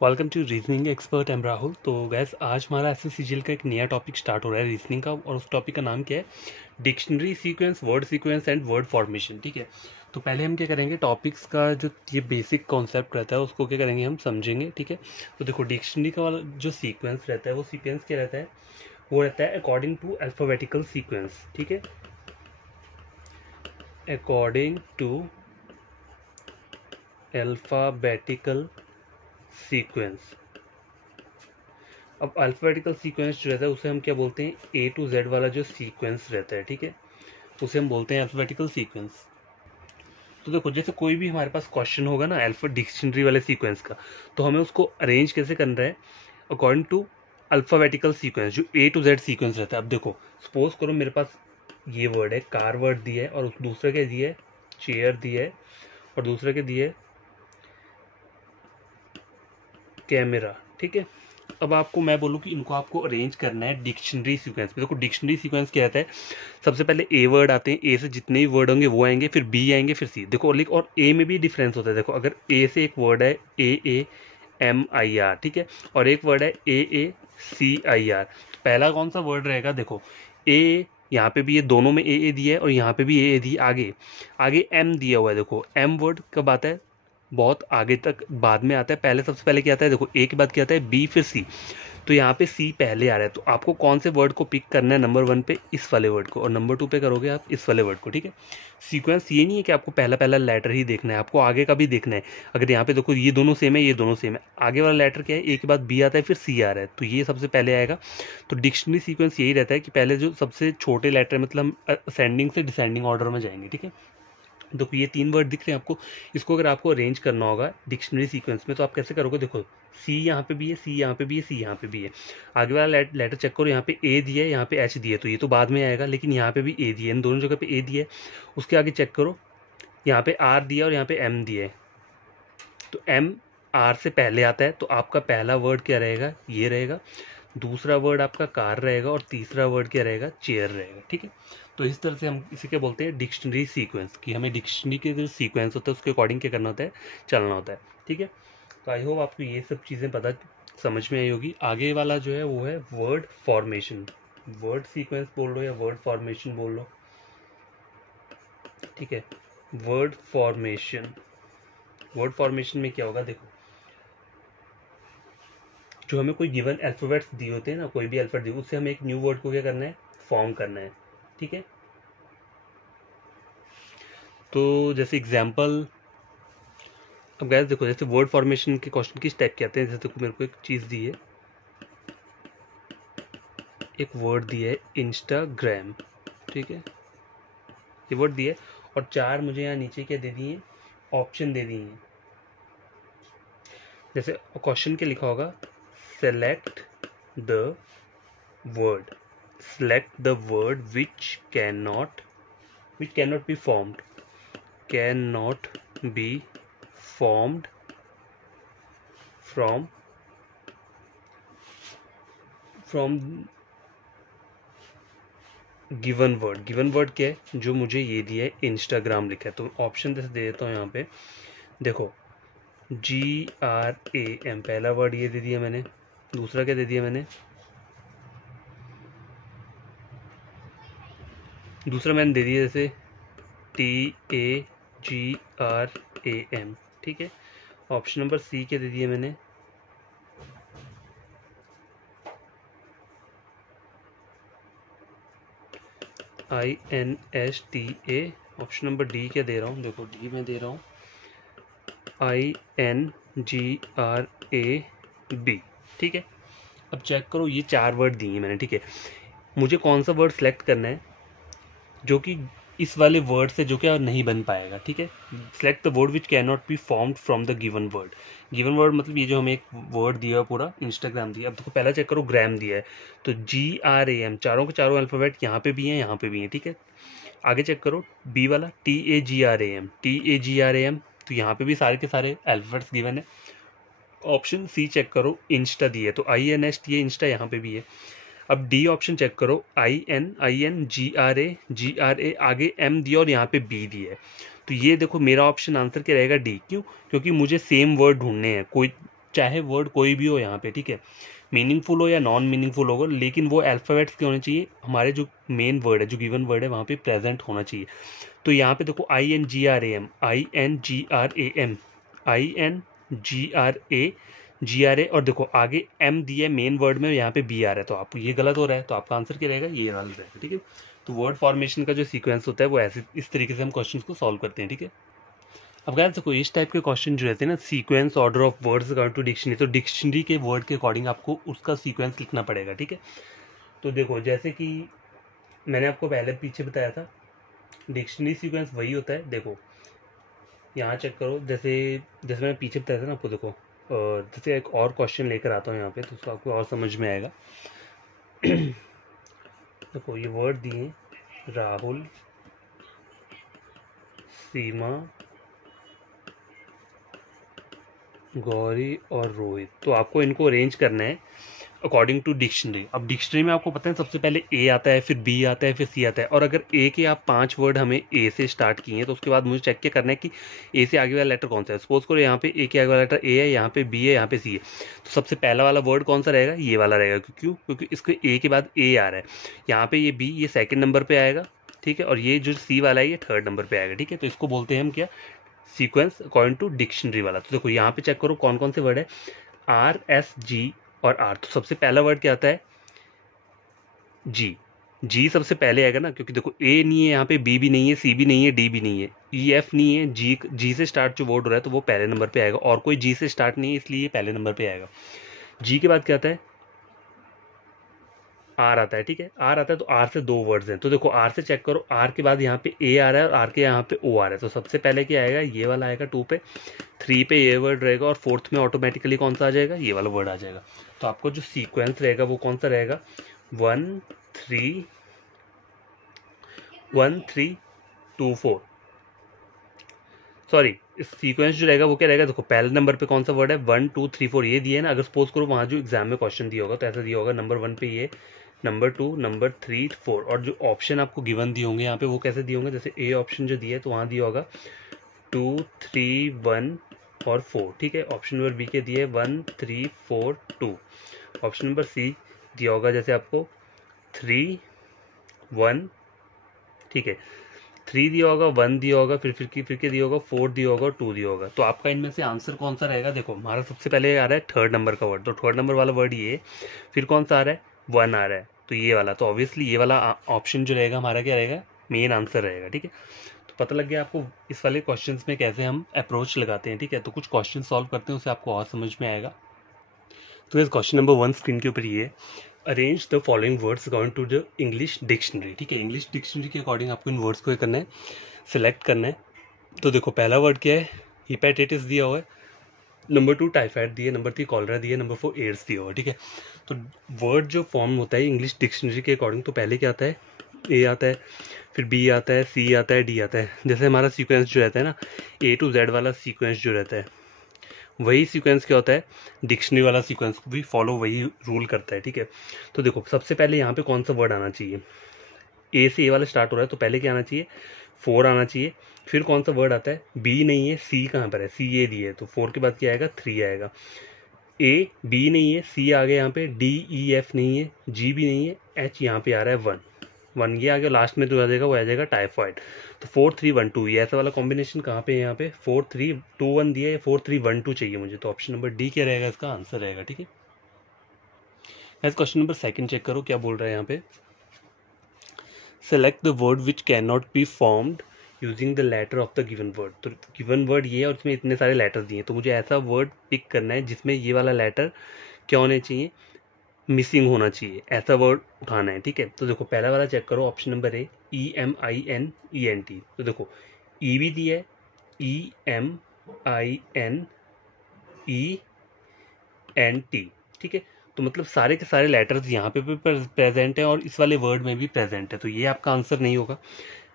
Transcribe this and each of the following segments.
Welcome to reasoning expert am Rahul. तो guys आज हमारा एसएससीजीएल का एक नया टॉपिक स्टार्ट हो रहा है रीजनिंग का, और उस टॉपिक का नाम क्या है? Dictionary sequence, word sequence and word formation. ठीक है, तो पहले हम क्या करेंगे, टॉपिक्स का जो ये बेसिक कॉन्सेप्ट रहता है उसको क्या करेंगे, हम समझेंगे। ठीक है, तो देखो डिक्शनरी का वाला जो सीक्वेंस रहता है वो सीक्वेंस क्या रहता है, वो रहता है अकॉर्डिंग टू अल्फाबेटिकल सीक्वेंस। ठीक है, अकॉर्डिंग टू अल्फाबेटिकल सीक्वेंस। अब अल्फाबेटिकल सीक्वेंस जो रहता है उसे हम क्या बोलते हैं, ए टू जेड वाला जो सीक्वेंस रहता है, ठीक है, उसे हम बोलते हैं अल्फाबेटिकल सीक्वेंस। तो देखो जैसे कोई भी हमारे पास क्वेश्चन होगा ना अल्फा डिक्शनरी वाले सीक्वेंस का, तो हमें उसको अरेंज कैसे करना है, अकॉर्डिंग टू अल्फाबेटिकल सीक्वेंस, जो ए टू जेड सीक्वेंस रहता है। अब देखो सपोज करो मेरे पास ये वर्ड है, कार वर्ड दिया है, और दूसरा क्या दिया है, चेयर दिया है, और दूसरा क्या दिया है, कैमरा। ठीक है, अब आपको मैं बोलूँ कि इनको आपको अरेंज करना है डिक्शनरी सीक्वेंस में। देखो डिक्शनरी सीक्वेंस क्या रहता है, सबसे पहले ए वर्ड आते हैं, ए से जितने भी वर्ड होंगे वो आएंगे, फिर बी आएंगे, फिर सी। देखो और ए में भी डिफरेंस होता है। देखो अगर ए से एक वर्ड है AAMIR, ठीक है, और एक वर्ड है AACIR, तो पहला कौन सा वर्ड रहेगा, देखो ए, यहाँ पे भी ये दोनों में ए दिया है और यहाँ पे भी ए दिया, आगे आगे एम दिया हुआ है। देखो एम वर्ड कब आता है, बहुत आगे तक बाद में आता है, पहले सबसे पहले क्या आता है, देखो ए के बाद क्या आता है, बी फिर सी। तो यहाँ पे सी पहले आ रहा है, तो आपको कौन से वर्ड को पिक करना है, नंबर 1 पे इस वाले वर्ड को, और नंबर 2 पे करोगे आप इस वाले वर्ड को। ठीक है, सीक्वेंस ये नहीं है कि आपको पहला पहला लेटर ही देखना है, आपको आगे का भी देखना है। अगर यहाँ पे देखो ये दोनों सेम है, ये दोनों सेम है, आगे वाला लेटर क्या है, ए के बाद बी आता है, फिर सी आ रहा है, तो ये सबसे पहले आएगा। तो डिक्शनरी सीक्वेंस यही रहता है कि पहले जो सबसे छोटे लेटर, मतलब असेंडिंग से डिसेंडिंग ऑर्डर में जाएंगे। ठीक है, तो ये 3 वर्ड दिख रहे हैं आपको, इसको अगर आपको अरेंज करना होगा डिक्शनरी सीक्वेंस में, तो आप कैसे करोगे, देखो सी यहाँ पे भी है, सी यहाँ पे भी है, सी यहाँ पे भी है, आगे वाला लेटर चेक करो, यहाँ पे ए दिया है, यहाँ पे एच दिया है, तो ये तो बाद में आएगा, लेकिन यहाँ पे भी ए दिया है, इन दोनों जगह पे ए दिया है। उसके आगे चेक करो, यहाँ पे आर दिया और यहाँ पे एम दिया है, तो एम आर से पहले आता है, तो आपका पहला वर्ड क्या रहेगा, ये रहेगा, दूसरा वर्ड आपका कार रहेगा, और तीसरा वर्ड क्या रहेगा, चेयर रहेगा। ठीक है, तो इस तरह से हम इसे क्या बोलते हैं, डिक्शनरी सीक्वेंस, कि हमें डिक्शनरी के जो सीक्वेंस होता है उसके अकॉर्डिंग क्या करना होता है, चलना होता है। ठीक है, तो आई होप आपको ये सब चीज़ें पता समझ में आई होगी। आगे वाला जो है वो है वर्ड फॉर्मेशन, वर्ड सीक्वेंस बोल लो या वर्ड फॉर्मेशन बोल लो। ठीक है, वर्ड फॉर्मेशन, वर्ड फॉर्मेशन में क्या होगा, देखो जो हमें कोई गिवन अल्फाबेट्स दिए होते हैं ना, कोई भी अल्फाबेट दिए, उससे हमें एक न्यू वर्ड को क्या करना है, फॉर्म करना है। ठीक है, तो जैसे एग्जांपल, अब गैस देखो जैसे वर्ड फॉर्मेशन के क्वेश्चन किस टाइप के आते हैं, जैसे देखो मेरे को एक चीज़ दी है, एक वर्ड दिया है इंस्टाग्राम। ठीक है, ये वर्ड दिया है, और 4 मुझे यहाँ नीचे क्या दे दिए, ऑप्शन दे दिए हैं। जैसे क्वेश्चन क्या लिखा होगा, select the word, select the word which cannot be formed, cannot be formed from given word. Given word क्या है, जो मुझे ये दिया है इंस्टाग्राम लिखा है, तो ऑप्शन जैसे दे देता हूँ यहाँ पे, देखो GRAM, पहला वर्ड ये दे दिया मैंने, दूसरा क्या दे दिया मैंने, दूसरा मैंने दे दिया जैसे TAGRAM। ठीक है, ऑप्शन नंबर सी क्या दे दिया मैंने, INSTA। ऑप्शन नंबर डी क्या दे रहा हूँ, देखो डी में दे रहा हूँ INGRAB। ठीक है, अब चेक करो ये 4 वर्ड दिए मैंने। ठीक है, मुझे कौन सा वर्ड सेलेक्ट करना है जो कि इस वाले वर्ड से जो क्या नहीं बन पाएगा। ठीक है, select the word which can not be formed from the given word. Given word मतलब ये जो हमें एक वर्ड दिया है पूरा, इंस्टाग्राम दिया। अब देखो पहला चेक करो, ग्राम दिया है, तो GRAM, चारों के चारों अल्फाबेट यहाँ पे भी हैं, यहाँ पे भी हैं। ठीक है, आगे चेक करो बी वाला, TAGRAM, तो यहाँ पे भी सारे के सारे अल्फाबेट्स गिवन है। ऑप्शन सी चेक करो, इंस्टा दिया है, तो INSTA इंस्टा यहाँ पे भी है। अब डी ऑप्शन चेक करो, INGRA, आगे एम दिया और यहाँ पे बी दिया है, तो ये देखो मेरा ऑप्शन आंसर क्या रहेगा, डी। क्यों, क्योंकि मुझे सेम वर्ड ढूंढने हैं, कोई चाहे वर्ड कोई भी हो यहाँ पे, ठीक है, मीनिंगफुल हो या नॉन मीनिंगफुल होगा, लेकिन वो अल्फ़ाबेट्स के होने चाहिए, हमारे जो मेन वर्ड है, जो गिवन वर्ड है वहाँ पे प्रेजेंट होना चाहिए। तो यहाँ पे देखो INGRAM, INGRAM, INGRA और देखो आगे M दिया है मेन वर्ड में, यहाँ पे B आ रहा है, तो आप ये गलत हो रहा है, तो आपका आंसर क्या रहेगा, ये वाला रहेगा, ठीक है। तो वर्ड फॉर्मेशन का जो सीक्वेंस होता है वो ऐसे इस तरीके से हम क्वेश्चन को सॉल्व करते हैं, ठीक है। अब गाइस देखो इस टाइप के क्वेश्चन जो रहते हैं ना, sequence order of words according to dictionary, तो डिक्शनरी के वर्ड के अकॉर्डिंग आपको उसका सीक्वेंस लिखना पड़ेगा, ठीक है। तो देखो जैसे कि मैंने आपको पहले पीछे बताया था, डिक्शनरी सीक्वेंस वही होता है। देखो यहाँ चेक करो, जैसे जैसे मैंने पीछे बताया था ना आपको, देखो जैसे एक और क्वेश्चन लेकर आता हूँ यहाँ पे, तो उसको आपको और समझ में आएगा। देखो ये वर्ड दिए राहुल, सीमा, गौरी और रोहित, तो आपको इनको अरेंज करना है अकॉर्डिंग टू डिक्शनरी। अब डिक्शनरी में आपको पता है सबसे पहले ए आता है, फिर बी आता है, फिर सी आता है, और अगर ए के आप 5 वर्ड हमें ए से स्टार्ट किए हैं, तो उसके बाद मुझे चेक क्या करना है कि ए से आगे वाला लेटर कौन सा है। सपोज करो यहाँ पे ए के आगे वाला लेटर ए है, यहाँ पे बी है, यहाँ पे सी है, तो सबसे पहला वाला वर्ड कौन सा रहेगा, ये वाला रहेगा। क्यों? क्योंकि इसके ए के बाद ए आ रहा है, यहाँ पे ये बी, ये सेकेंड नंबर पर आएगा, ठीक है, और ये जो सी वाला है ये थर्ड नंबर पर आएगा, ठीक है। तो इसको बोलते हैं हम क्या, सीक्वेंस अकॉर्डिंग टू डिक्शनरी वाला। तो देखो यहाँ पे चेक करो कौन कौन से वर्ड है, RSG और R। तो सबसे पहला वर्ड क्या आता है, जी सबसे पहले आएगा ना, क्योंकि देखो ए नहीं है यहाँ पे, बी भी नहीं है, सी भी नहीं है, डी भी नहीं है, EF नहीं है, जी से स्टार्ट जो वर्ड हो रहा है तो वो पहले नंबर पे आएगा, और कोई जी से स्टार्ट नहीं है इसलिए ये पहले नंबर पे आएगा। जी के बाद क्या आता है, आर आता है, ठीक है, आर आता है, तो आर से 2 वर्ड्स हैं, तो देखो आर से चेक करो, आर के बाद यहाँ पे ए आ रहा है और आर के यहाँ पे ओ आ रहा है, तो सबसे पहले क्या आएगा, ये वाला आएगा 2 पे, 3 पे ये वर्ड रहेगा, और 4th में ऑटोमेटिकली कौन सा आ जाएगा, ये वाला वर्ड आ जाएगा। तो आपको जो सीक्वेंस रहेगा वो कौन सा रहेगा, 1 3 1 3 2 4, सॉरी, इस सीक्वेंस जो रहेगा वो क्या रहेगा, देखो पहले नंबर पे कौन सा वर्ड है, 1 2 3 4 ये दिया है ना। अगर सपोज करो वहाँ जो एग्जाम में क्वेश्चन दिया होगा तो ऐसा दिया होगा, नंबर 1 पे ये, नंबर 2, नंबर 3 4, और जो ऑप्शन आपको गिवन दिए होंगे यहाँ पे वो कैसे दिए होंगे, जैसे ए ऑप्शन जो दिया है तो वहाँ दिया होगा 2 3 1 और 4, ठीक है। ऑप्शन नंबर बी के दिए 1 3 4 2। ऑप्शन नंबर सी दिया होगा जैसे आपको 3 1, ठीक है, 3 दिया होगा, 1 दिया होगा, फिर के दिया होगा, 4 दिया होगा और 2 दिया होगा। तो आपका इनमें से आंसर कौन सा रहेगा, देखो हमारा सबसे पहले आ रहा है थर्ड नंबर का वर्ड, तो थर्ड नंबर वाला वर्ड ये, फिर कौन सा आ रहा है, 1 आ रहा है, तो ये वाला, तो ऑब्वियसली ये वाला ऑप्शन जो रहेगा हमारा क्या रहेगा, मेन आंसर रहेगा, ठीक है। तो पता लग गया आपको इस वाले क्वेश्चन में कैसे हम अप्रोच लगाते हैं, ठीक है। तो कुछ क्वेश्चन सॉल्व करते हैं, उससे आपको और समझ में आएगा। तो इस क्वेश्चन नंबर 1 स्क्रीन के ऊपर ये, arrange the following words according to the English dictionary, ठीक है। इंग्लिश डिक्शनरी के अकॉर्डिंग आपको इन वर्ड्स को करना है, सिलेक्ट करना है। तो देखो पहला वर्ड क्या है, हिपेटाइटिस दिया हुआ है, नंबर 2 टाइफाइड दिया, नंबर 3 कॉलरा दिया, नंबर 4 एड्स दिया हुआ है, ठीक है। तो वर्ड जो फॉर्म होता है इंग्लिश डिक्शनरी के अकॉर्डिंग, तो पहले क्या आता है, ए आता है, फिर बी आता है, सी आता है, डी आता है। जैसे हमारा सीक्वेंस जो रहता है ना, A to Z वाला सीक्वेंस जो रहता है, वही सीक्वेंस क्या होता है, डिक्शनरी वाला सीक्वेंस भी फॉलो वही रूल करता है, ठीक है। तो देखो सबसे पहले यहाँ पे कौन सा वर्ड आना चाहिए, ए से ए वाला स्टार्ट हो रहा है, तो पहले क्या आना चाहिए, 4 आना चाहिए। फिर कौन सा वर्ड आता है, बी नहीं है, सी कहाँ पर है, सी ए दी है, तो 4 के बाद क्या आएगा, 3 आएगा। ए बी नहीं है, सी आ गया यहाँ पे, डी ई एफ नहीं है, जी भी नहीं है, एच यहाँ पे आ रहा है 1 ये आ गया, लास्ट में जो आ जाएगा वो आ जाएगा टाइफाइड। तो 4 3 1 2 ये ऐसा वाला कॉम्बिनेशन कहाँ पे है, यहाँ पे 4 3 2 1 दिया है, 4 3 1 2 चाहिए मुझे, तो ऑप्शन नंबर डी क्या रहेगा, इसका आंसर रहेगा, ठीक है। क्वेश्चन नंबर 2 चेक करो क्या बोल रहा है यहाँ पे, select the word which can not be formed using the letter of the given word. तो गिवन वर्ड ये है और इसमें इतने सारे लेटर दिए, तो मुझे ऐसा वर्ड पिक करना है जिसमें ये वाला लेटर क्या होने चाहिए, मिसिंग होना चाहिए, ऐसा वर्ड उठाना है, ठीक है। तो देखो पहला वाला चेक करो, ऑप्शन नंबर ए, EMINENT। तो देखो ई भी दिया है, EMINENT, ठीक है। तो मतलब सारे के सारे लेटर्स यहाँ पे भी प्रेजेंट है और इस वाले वर्ड में भी प्रेजेंट है, तो ये आपका आंसर नहीं होगा।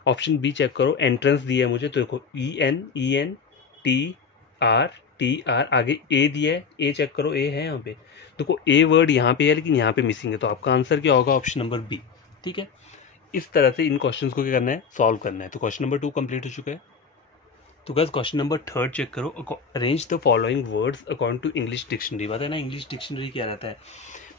ऑप्शन बी चेक करो, एंट्रेंस दिया है मुझे, तो देखो ENTR आगे ए दिया है, ए चेक करो, ए है यहाँ पे, देखो ए वर्ड यहाँ पे है लेकिन यहाँ पे मिसिंग है, तो आपका आंसर क्या होगा, ऑप्शन नंबर बी, ठीक है। इस तरह से इन क्वेश्चंस को क्या करना है, सॉल्व करना है। तो क्वेश्चन नंबर 2 कंप्लीट हो चुका है। तो गाइस क्वेश्चन नंबर 3 चेक करो, arrange the following words according to English dictionary. पता है ना इंग्लिश डिक्शनरी क्या रहता है,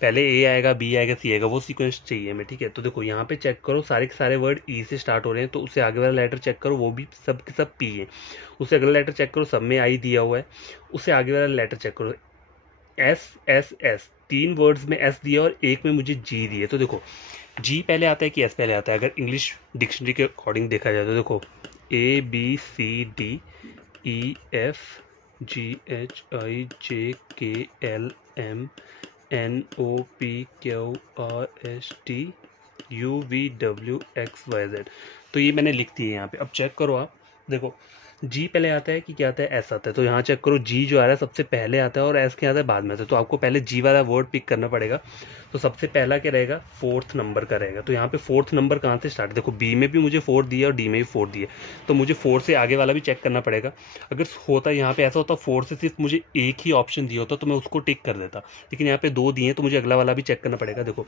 पहले ए आएगा, बी आएगा, सी आएगा, वो सीक्वेंस चाहिए हमें, ठीक है। तो देखो यहाँ पे चेक करो, सारे के सारे वर्ड ई से स्टार्ट हो रहे हैं, तो उससे आगे वाला लेटर चेक करो, वो भी सब के सब पी है। उससे अगला लेटर चेक करो, सब में आई दिया हुआ है। उससे आगे वाला लेटर चेक करो, एस एस एस, 3 वर्ड्स में एस दिया और एक में मुझे जी दिए। तो देखो जी पहले आता है कि एस पहले आता है, अगर इंग्लिश डिक्शनरी के अकॉर्डिंग देखा जाए तो देखो A B C D E F G H I J K L M N O P Q R S T U V W X Y Z. तो ये मैंने लिख दी है यहाँ पे। अब चेक करो आप, देखो जी पहले आता है कि क्या आता है, एस आता है। तो यहाँ चेक करो, जी जो आ रहा है सबसे पहले आता है और एस क्या आता है बाद में आता है। तो आपको पहले जी वाला वर्ड पिक करना पड़ेगा। तो सबसे पहला क्या रहेगा, 4th नंबर का रहेगा। तो यहाँ पे 4th नंबर कहाँ से स्टार्ट, देखो बी में भी मुझे 4 दिया और डी में भी 4 दिए, तो मुझे 4 से आगे वाला भी चेक करना पड़ेगा। अगर होता यहाँ पे ऐसा होता 4 से सिर्फ मुझे एक ही ऑप्शन दिया होता तो मैं उसको टिक कर देता, लेकिन यहाँ पे 2 दिए तो मुझे अगला वाला भी चेक करना पड़ेगा। देखो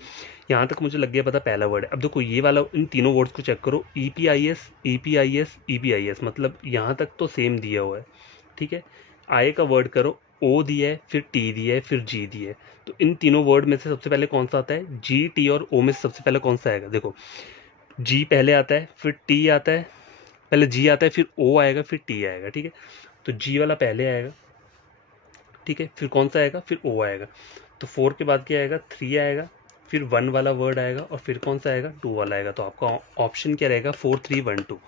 यहाँ तक मुझे लग गया पता पहला वर्ड है। अब देखो ये वाला, इन तीनों वर्ड्स को चेक करो, E P I S E P I S E P I S, मतलब यहाँ तक तो सेम दिया हुआ है, ठीक है। आए का वर्ड करो, ओ दिया है, फिर टी दिया है, फिर जी दिया है। तो इन तीनों वर्ड में से सबसे पहले कौन सा आता है, जी टी और ओ में से सबसे पहले कौन सा आएगा। देखो जी पहले आता है, फिर टी आता है, पहले जी आता है, फिर ओ आएगा, फिर टी आएगा, ठीक है। तो जी वाला पहले आएगा, ठीक है, फिर कौन सा आएगा, फिर ओ आएगा। तो 4 के बाद क्या आएगा, 3 आएगा, फिर 1 वाला वर्ड आएगा और फिर कौन सा आएगा, 2 वाला आएगा। तो आपका ऑप्शन क्या रहेगा, 4 3 1 2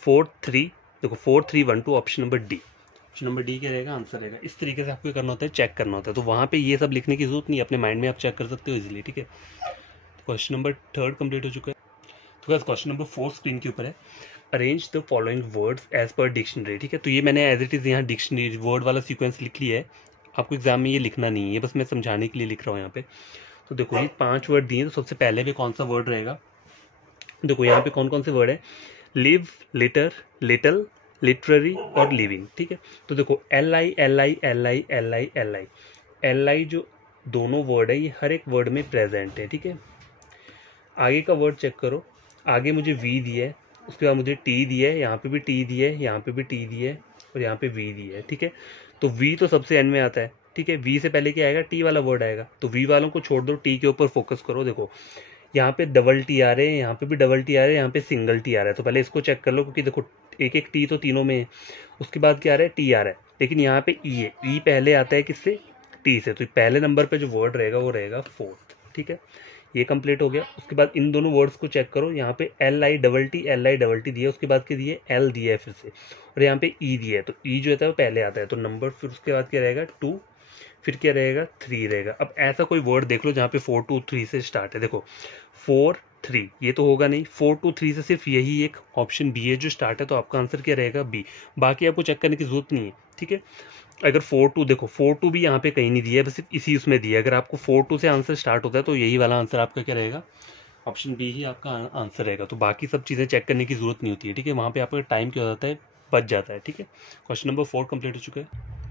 4 3, देखो 4 3 1 2, option number D. Option number D क्या रहेगा, आंसर रहेगा। इस तरीके से आपको करना होता है, चेक करना होता है। तो वहाँ पे ये सब लिखने की जरूरत नहीं है, अपने माइंड में आप चेक कर सकते हो इजीली, ठीक है। क्वेश्चन नंबर 3 कंप्लीट हो चुका है। तो गाइस क्वेश्चन नंबर 4 स्क्रीन के ऊपर है, arrange the following words as per dictionary, ठीक है। तो ये मैंने एज इट इज़ यहाँ डिक्शनरी वर्ड वाला सीक्वेंस लिख लिया है। आपको एग्जाम में ये लिखना नहीं है, बस मैं समझाने के लिए लिख रहा हूँ यहाँ पे। तो देखो ये 5 वर्ड दिए, तो सबसे पहले भी कौन सा वर्ड रहेगा, देखो यहाँ पे कौन कौन से वर्ड है, लिव, लिटर, लिटल, लिटरेरी और लिविंग, ठीक है। तो देखो L I L I L I L I L I L I जो दोनों वर्ड है ये हर एक वर्ड में प्रेजेंट है, ठीक है। आगे का वर्ड चेक करो, आगे मुझे वी दिया है, उसके बाद मुझे टी दिया है, यहाँ पे भी टी दिया है, यहाँ पे भी टी दिया है और यहाँ पे वी दिया है, ठीक है। तो वी तो सबसे एंड में आता है, ठीक है। वी से पहले क्या आएगा, टी वाला वर्ड आएगा। तो वी वालों को छोड़ दो, टी के ऊपर फोकस करो। देखो यहाँ पे डबल टी आ रहे हैं, यहाँ पे भी डबल टी आ रहे हैं, यहाँ पे सिंगल टी आ रहा है। तो पहले इसको चेक कर लो, क्योंकि देखो एक एक टी तो तीनों में है। उसके बाद क्या आ रहा है, टी आ रहा है, लेकिन यहाँ पे ई है, ई पहले आता है किससे, टी से। तो पहले नंबर पे जो वर्ड रहेगा वो रहेगा 4th, ठीक है। ये कंप्लीट हो गया। उसके बाद इन दोनों वर्ड्स को चेक करो, यहाँ पे एल आई डबल टी दिया, उसके बाद क्या दिए, एल दिया है फिर से, और यहाँ पे ई दिया है। तो ई जो है वो पहले आता है, तो नंबर फिर उसके बाद क्या रहेगा 2, फिर क्या रहेगा 3 रहेगा। अब ऐसा कोई वर्ड देख लो जहाँ पे 4 2 3 से स्टार्ट है। देखो 4 3 ये तो होगा नहीं, 4 2 3 से सिर्फ यही एक ऑप्शन बी है जो स्टार्ट है, तो आपका आंसर क्या रहेगा, बी। बाकी आपको चेक करने की जरूरत नहीं है, ठीक है। अगर 4 2, देखो 4 2 भी यहाँ पे कहीं नहीं दिया है, बस सिर्फ इसी उसमें दिया है। अगर आपको 4 2 से आंसर स्टार्ट होता है तो यही वाला आंसर आपका क्या रहेगा, ऑप्शन बी ही आपका आंसर रहेगा। तो बाकी सब चीज़ें चेक करने की जरूरत नहीं होती है, ठीक है। वहाँ पे आपका टाइम क्या हो जाता है, बच जाता है, ठीक है। क्वेश्चन नंबर 4 कंप्लीट हो चुका है।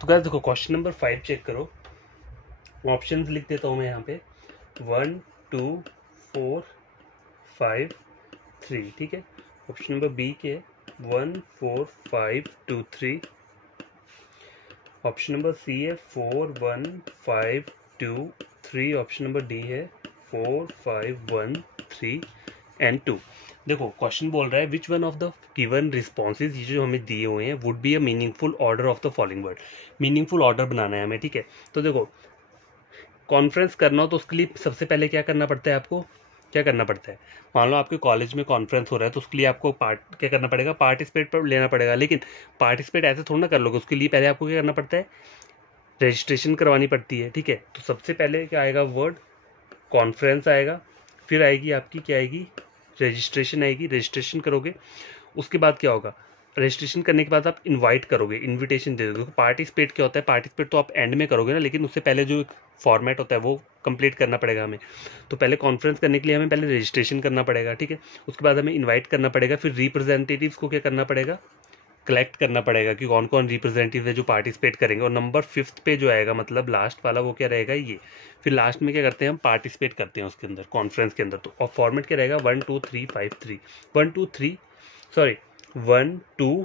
तो गाइस देखो क्वेश्चन नंबर 5 चेक करो, ऑप्शंस लिख देता हूँ मैं यहाँ पे, 1 2 4 5 3, ठीक है। ऑप्शन नंबर बी के 1 4 5 2 3, ऑप्शन नंबर सी है 4 1 5 2 3, ऑप्शन नंबर डी है 4 5 1 3 एंड 2। देखो क्वेश्चन बोल रहा है which one of the given responses, ये जो हमें दिए हुए हैं, would be a meaningful order of the following word. Meaningful order बनाना है हमें, ठीक है। तो देखो कॉन्फ्रेंस करना हो तो उसके लिए सबसे पहले क्या करना पड़ता है, आपको क्या करना पड़ता है, मान लो आपके कॉलेज में कॉन्फ्रेंस हो रहा है तो उसके लिए आपको क्या करना पड़ेगा, पार्टिसिपेट पर लेना पड़ेगा। लेकिन पार्टिसिपेट ऐसे थोड़ा ना कर लोगे, उसके लिए पहले आपको क्या करना पड़ता है, रजिस्ट्रेशन करवानी पड़ती है, ठीक है। तो सबसे पहले क्या आएगा वर्ड, कॉन्फ्रेंस आएगा, फिर आएगी आपकी क्या आएगी, रजिस्ट्रेशन आएगी, रजिस्ट्रेशन करोगे। उसके बाद क्या होगा, रजिस्ट्रेशन करने के बाद आप इनवाइट करोगे, इनविटेशन दे दोगे। पार्टिसिपेट क्या होता है, पार्टिसिपेट तो आप एंड में करोगे ना, लेकिन उससे पहले जो फॉर्मेट होता है वो कंप्लीट करना पड़ेगा हमें। तो पहले कॉन्फ्रेंस करने के लिए हमें पहले रजिस्ट्रेशन करना पड़ेगा, ठीक है। उसके बाद हमें इन्वाइट करना पड़ेगा, फिर रिप्रेजेंटेटिव्स को क्या करना पड़ेगा, कलेक्ट करना पड़ेगा कि कौन कौन रिप्रेजेंटेटिव है जो पार्टिसिपेट करेंगे। और नंबर 5th पे जो आएगा, मतलब लास्ट वाला, वो क्या रहेगा, ये। फिर लास्ट में क्या करते हैं, हम पार्टिसिपेट करते हैं उसके अंदर, कॉन्फ्रेंस के अंदर। तो और फॉर्मेट क्या रहेगा, 1 2 3 5 3 1 2 3 सॉरी 1 2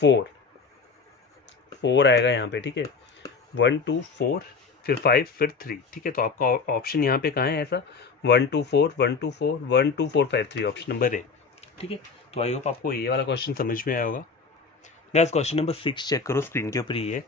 4 आएगा यहाँ पे, ठीक है, 1 2 4 फिर 5 फिर 3, ठीक है। तो आपका ऑप्शन यहाँ पे कहाँ है ऐसा, 1 2 4 1 2 4 1 2 4 5 3, ऑप्शन नंबर ए, ठीक है। तो आई होप आपको ये वाला क्वेश्चन समझ में आया होगा। गाइस क्वेश्चन नंबर 6 चेक करो, स्क्रीन के ऊपर ही है।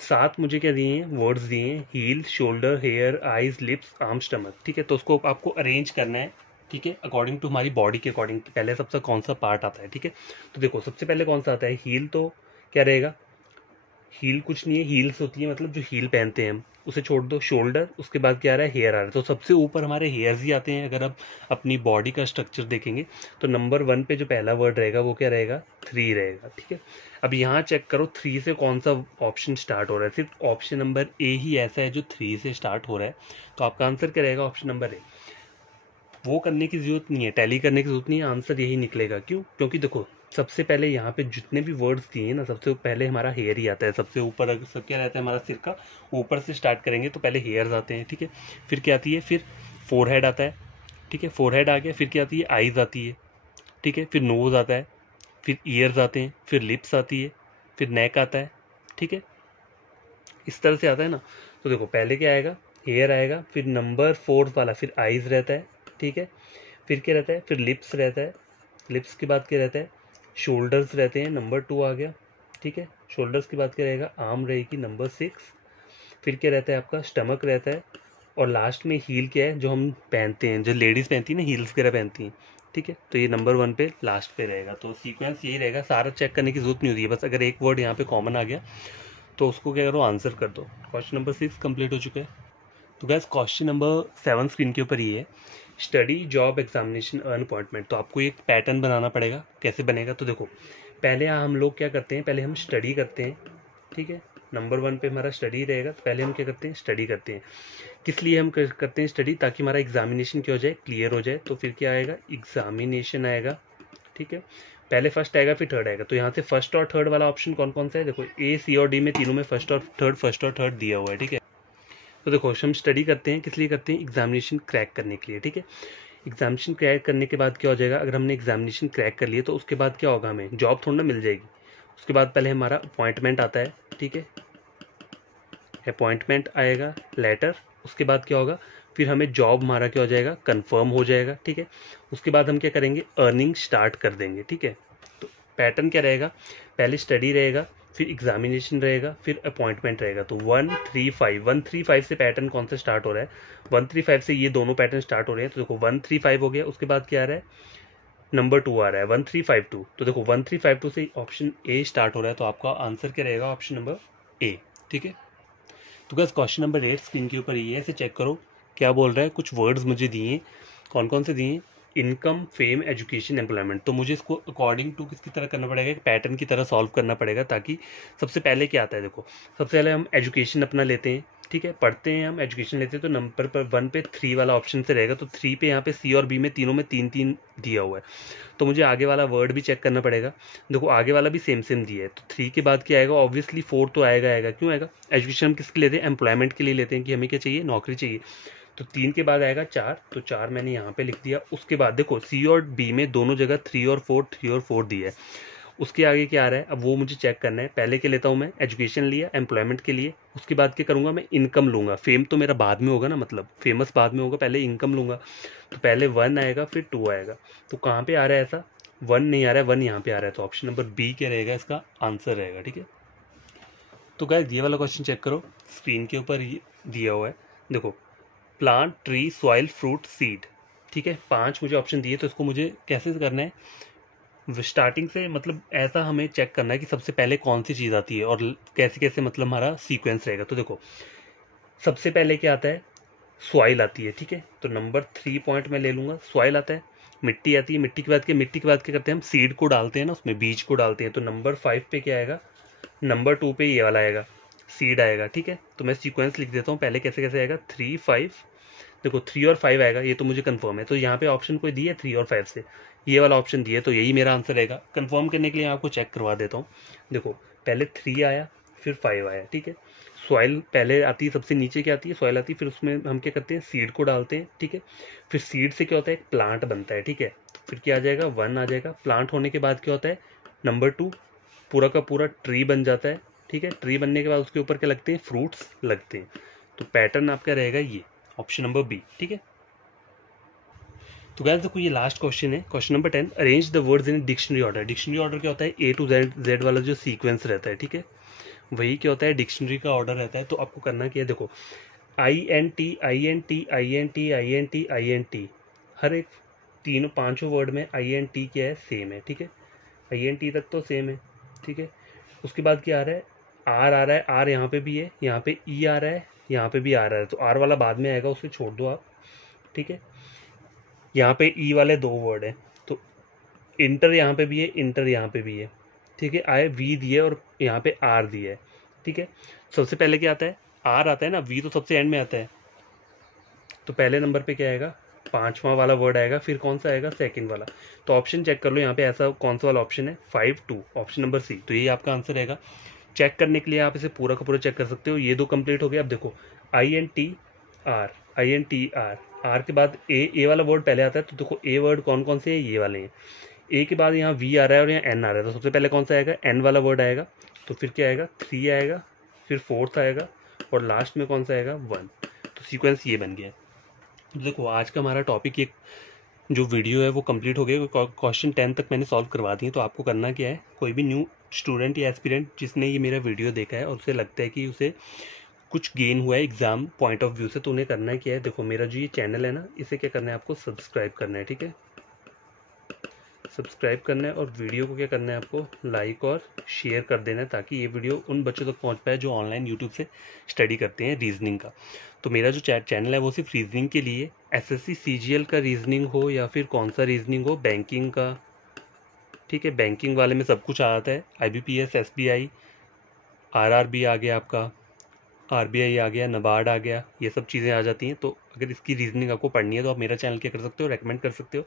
7 मुझे क्या दिए हैं, वर्ड्स दिए हैं, heel, shoulder, hair, eyes, lips, arm, stomach, ठीक है। तो उसको आपको अरेंज करना है, ठीक है, अकॉर्डिंग टू हमारी बॉडी के अकॉर्डिंग। पहले सबसे कौन सा पार्ट आता है, ठीक है। तो देखो सबसे पहले कौन सा आता है, हील। तो क्या रहेगा, हील कुछ नहीं है, हील्स होती है मतलब जो हील पहनते हैं हम, उसे छोड़ दो। शोल्डर, उसके बाद क्या आ रहा है, हेयर आ रहा है। तो सबसे ऊपर हमारे हेयर्स ही आते हैं। अगर आप अपनी बॉडी का स्ट्रक्चर देखेंगे तो नंबर 1 पे जो पहला वर्ड रहेगा वो क्या रहेगा, 3 रहेगा, ठीक है। अब यहाँ चेक करो 3 से कौन सा ऑप्शन स्टार्ट हो रहा है, सिर्फ ऑप्शन नंबर ए ही ऐसा है जो 3 से स्टार्ट हो रहा है। तो आपका आंसर क्या रहेगा, ऑप्शन नंबर ए। वो करने की जरूरत नहीं है, टैली करने की जरूरत नहीं है, आंसर यही निकलेगा। क्यों, क्योंकि देखो सबसे पहले यहाँ पे जितने भी वर्ड्स दिए हैं ना, सबसे पहले हमारा हेयर ही आता है सबसे ऊपर। अगर सब क्या रहता है हमारा सिर का, ऊपर से स्टार्ट करेंगे तो पहले हेयर्स आते हैं, ठीक है। फिर क्या आती है, फिर फोरहेड आता है, ठीक है, फोरहेड आ गया। फिर क्या आती है, आईज आती है, ठीक है। फिर नोज आता है, फिर ईयर्स आते हैं, फिर लिप्स आती है, फिर नेक आता है, ठीक है। इस तरह से आता है ना। तो देखो पहले क्या आएगा, हेयर आएगा, फिर नंबर 4 वाला फिर आईज रहता है, ठीक है। फिर क्या रहता है, फिर लिप्स रहता है, लिप्स के बाद क्या रहता है, शोल्डर्स रहते हैं, नंबर 2 आ गया, ठीक है। शोल्डर्स के बाद क्या रहेगा, आर्म रहेगी, नंबर 6। फिर क्या रहता है आपका, स्टमक रहता है। और लास्ट में हील क्या है, जो हम पहनते हैं, जो लेडीज़ पहनती हैं ना, हील्स वगैरह पहनती हैं, ठीक है। तो ये नंबर 1 पे लास्ट पे रहेगा। तो सीक्वेंस यही रहेगा, सारा चेक करने की जरूरत नहीं होती है। बस अगर एक वर्ड यहाँ पे कॉमन आ गया तो उसको क्या करो, आंसर कर दो। क्वेश्चन नंबर 6 कंप्लीट हो चुका है। तो गैस क्वेश्चन नंबर 7 स्क्रीन के ऊपर ही है, study, job, examination, earn appointment. तो आपको एक पैटर्न बनाना पड़ेगा। कैसे बनेगा, तो देखो पहले हम लोग क्या करते हैं, पहले हम स्टडी करते हैं, ठीक है। नंबर 1 पे हमारा स्टडी रहेगा। तो पहले हम क्या करते हैं, स्टडी करते हैं। किस लिए हम करते हैं स्टडी, ताकि हमारा एग्जामिनेशन क्या हो जाए, क्लियर हो जाए। तो फिर क्या आएगा, एग्जामिनेशन आएगा, ठीक है। पहले फर्स्ट आएगा फिर थर्ड आएगा। तो यहाँ से फर्स्ट और थर्ड वाला ऑप्शन कौन कौन सा है, देखो ए, सी और डी में तीनों में फर्स्ट और थर्ड दिया हुआ है, ठीक है। तो देखो हम स्टडी करते हैं, किस लिए करते हैं, एग्जामिनेशन क्रैक करने के लिए, ठीक है। एग्जामिनेशन क्रैक करने के बाद क्या हो जाएगा, अगर हमने एग्जामिनेशन क्रैक कर लिए तो उसके बाद क्या होगा, हमें जॉब थोड़ा ना मिल जाएगी। उसके बाद पहले हमारा अपॉइंटमेंट आता है, ठीक है, अपॉइंटमेंट आएगा, लेटर। उसके बाद क्या होगा, फिर हमें जॉब हमारा क्या हो जाएगा, कंफर्म हो जाएगा, ठीक है। उसके बाद हम क्या करेंगे, अर्निंग स्टार्ट कर देंगे, ठीक है। तो पैटर्न क्या रहेगा, पहले स्टडी रहेगा, फिर एग्जामिनेशन रहेगा, फिर अपॉइंटमेंट रहेगा। तो 1 3 5 से पैटर्न कौन सा स्टार्ट हो रहा है, 1 3 5 से ये दोनों पैटर्न स्टार्ट हो रहे हैं। तो देखो 1 3 5 हो गया, उसके बाद क्या आ रहा है, नंबर 2 आ रहा है, 1 3 5 2। तो देखो 1 3 5 2 से ऑप्शन ए स्टार्ट हो रहा है। तो आपका आंसर क्या रहेगा, ऑप्शन नंबर ए, ठीक है। तो बस क्वेश्चन नंबर 8 स्क्रीन के ऊपर ये है, इसे चेक करो क्या बोल रहा है। कुछ वर्ड्स मुझे दिए हैं, कौन कौन से दिए हैं, इनकम, फेम, एजुकेशन, एम्प्लॉयमेंट। तो मुझे इसको अकॉर्डिंग टू किसकी तरह करना पड़ेगा, एक पैटर्न की तरह सॉल्व करना पड़ेगा। ताकि सबसे पहले क्या आता है, देखो सबसे पहले हम एजुकेशन अपना लेते हैं, ठीक है, पढ़ते हैं हम, एजुकेशन लेते हैं। तो नंबर पर 1 पे 3 वाला ऑप्शन से रहेगा। तो 3 पे यहाँ पे सी और बी में तीनों में 3 3 दिया हुआ है। तो मुझे आगे वाला वर्ड भी चेक करना पड़ेगा। देखो आगे वाला भी सेम सेम दिया है। तो 3 के बाद क्या आएगा, ऑब्वियसली 4 तो आएगा। क्यों आएगा, एजुकेशन हम किसके लेते हैं, एम्प्लॉयमेंट के लिए लेते हैं, कि हमें क्या चाहिए, नौकरी चाहिए। तो 3 के बाद आएगा 4, तो 4 मैंने यहाँ पे लिख दिया। उसके बाद देखो सी और बी में दोनों जगह 3 और 4 दिया है। उसके आगे क्या आ रहा है, अब वो मुझे चेक करना है। पहले क्या लेता हूँ मैं, एजुकेशन लिया एम्प्लॉयमेंट के लिए। उसके बाद क्या करूँगा, मैं इनकम लूँगा। फेम तो मेरा बाद में होगा ना, मतलब फेमस बाद में होगा, पहले इनकम लूँगा। तो पहले 1 आएगा फिर 2 आएगा। तो कहाँ पे आ रहा है ऐसा, 1 नहीं आ रहा है, 1 यहाँ पे आ रहा है। तो ऑप्शन नंबर बी क्या रहेगा, इसका आंसर रहेगा, ठीक है। तो गाइस ये वाला क्वेश्चन चेक करो, स्क्रीन के ऊपर ये दिया हुआ है। देखो plant, tree, soil, fruit, seed, ठीक है। 5 मुझे ऑप्शन दिए। तो इसको मुझे कैसे करना है, स्टार्टिंग से, मतलब ऐसा हमें चेक करना है कि सबसे पहले कौन सी चीज़ आती है और कैसे कैसे मतलब हमारा सीक्वेंस रहेगा। तो देखो सबसे पहले क्या आता है, सॉइल आती है, ठीक है। तो नंबर 3 पॉइंट मैं ले लूँगा, सॉइल आता है। मिट्टी आती है, मिट्टी के बाद क्या करते हैं हम, सीड को डालते हैं ना, उसमें बीज को डालते हैं। तो नंबर 5 पे क्या आएगा, नंबर 2 पे ये वाला आएगा, सीड आएगा, ठीक है। तो मैं सीक्वेंस लिख देता हूँ पहले, कैसे कैसे आएगा, 3 5। देखो 3 और 5 आएगा, ये तो मुझे कंफर्म है। तो यहाँ पे ऑप्शन कोई दिया है 3 और 5 से, ये वाला ऑप्शन दिया है, तो यही मेरा आंसर रहेगा। कंफर्म करने के लिए आपको चेक करवा देता हूँ। देखो पहले 3 आया फिर 5 आया, ठीक है। सॉइल पहले आती है, सबसे नीचे क्या आती है, सॉइल आती है। फिर उसमें हम क्या करते हैं, सीड को डालते हैं, ठीक है। फिर सीड से क्या होता है, एक प्लांट बनता है, ठीक है। तो फिर क्या आ जाएगा, 1 आ जाएगा। प्लांट होने के बाद क्या होता है, नंबर 2, पूरा का पूरा ट्री बन जाता है, ठीक है। ट्री बनने के बाद उसके ऊपर क्या लगते हैं, फ्रूट्स लगते हैं। तो पैटर्न आपका रहेगा ये ऑप्शन नंबर बी, ठीक है। तो गाइस देखो ये लास्ट क्वेश्चन है, question number 10, arrange the words in dictionary order. Dictionary order क्या होता है, ए टू जेड वाला जो सीक्वेंस रहता है, ठीक है, वही क्या होता है डिक्शनरी का ऑर्डर रहता है। तो आपको करना क्या है, देखो INT INT INT INT INT, हर एक तीनों पांचों वर्ड में INT क्या है, सेम है, ठीक है। INT तक तो सेम है, ठीक है। उसके बाद क्या आ रहा है, आर आ रहा है, आर यहाँ पे भी है, यहाँ पे ई आ रहा है, यहाँ पे भी आ रहा है। तो आर वाला बाद में आएगा, उसे छोड़ दो आप, ठीक है। यहाँ पे ई वाले दो वर्ड है, तो इंटर यहाँ पे भी है, इंटर यहाँ पे भी है, ठीक है। आए वी दिए और यहाँ पे आर दिया है, ठीक है। सबसे पहले क्या आता है, आर आता है ना, वी तो सबसे एंड में आता है। तो पहले नंबर पे क्या आएगा, पांचवा वाला वर्ड आएगा, फिर कौन सा आएगा, सेकंड वाला। तो ऑप्शन चेक कर लो यहाँ पे ऐसा कौन सा वाला ऑप्शन है, 5-2, ऑप्शन नंबर सी। तो ये आपका आंसर रहेगा। चेक करने के लिए आप इसे पूरा का पूरा चेक कर सकते हो। ये दो कंप्लीट हो गया। अब देखो INT R आर के बाद ए वाला वर्ड पहले आता है। तो देखो ए वर्ड कौन कौन से है, ये वाले हैं। ए के बाद यहाँ वी आ रहा है और यहाँ एन आ रहा है। तो सबसे पहले कौन सा आएगा, एन वाला वर्ड आएगा। तो फिर क्या आएगा, 3 आएगा, फिर 4th आएगा और लास्ट में कौन सा आएगा, 1। तो सीक्वेंस ये बन गया। तो देखो आज का हमारा टॉपिक ये जो वीडियो है वो कंप्लीट हो गया। क्वेश्चन 10 तक मैंने सॉल्व करवा दिए। तो आपको करना क्या है, कोई भी न्यू स्टूडेंट या एस्पिरेंट जिसने ये मेरा वीडियो देखा है और उसे लगता है कि उसे कुछ गेन हुआ है एग्जाम पॉइंट ऑफ व्यू से, तो उन्हें करना है क्या है, देखो मेरा जो ये चैनल है ना, इसे क्या करना है, आपको सब्सक्राइब करना है, ठीक है। सब्सक्राइब करना है और वीडियो को क्या करना है, आपको लाइक और शेयर कर देना है, ताकि ये वीडियो उन बच्चों तक पहुंच पाए जो ऑनलाइन यूट्यूब से स्टडी करते हैं रीजनिंग का। तो मेरा जो चैनल है वो सिर्फ रीजनिंग के लिए, SSC CGL का रीजनिंग हो या फिर कौन सा रीजनिंग हो, बैंकिंग का, ठीक है। बैंकिंग वाले में सब कुछ आता है, IBPS SBI RRB आ गया, आपका RBI आ गया, NABARD आ गया, ये सब चीज़ें आ जाती हैं। तो अगर इसकी रीजनिंग आपको पढ़नी है तो आप मेरा चैनल क्या कर सकते हो, रेकमेंड कर सकते हो।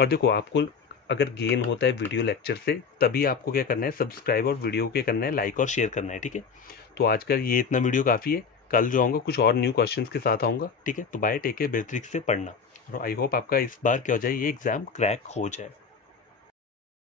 और देखो आपको अगर गेन होता है वीडियो लेक्चर से, तभी आपको क्या करना है, सब्सक्राइब और वीडियो को क्या करना है, लाइक और शेयर करना है, ठीक है। तो आज का ये इतना वीडियो काफ़ी है। कल जो आऊँगा कुछ और न्यू क्वेश्चंस के साथ आऊँगा, ठीक है। तो बाय, टेक केयर, बेहतरीन से पढ़ना और आई होप आपका इस बार क्या हो जाए, ये एग्ज़ाम क्रैक हो जाए।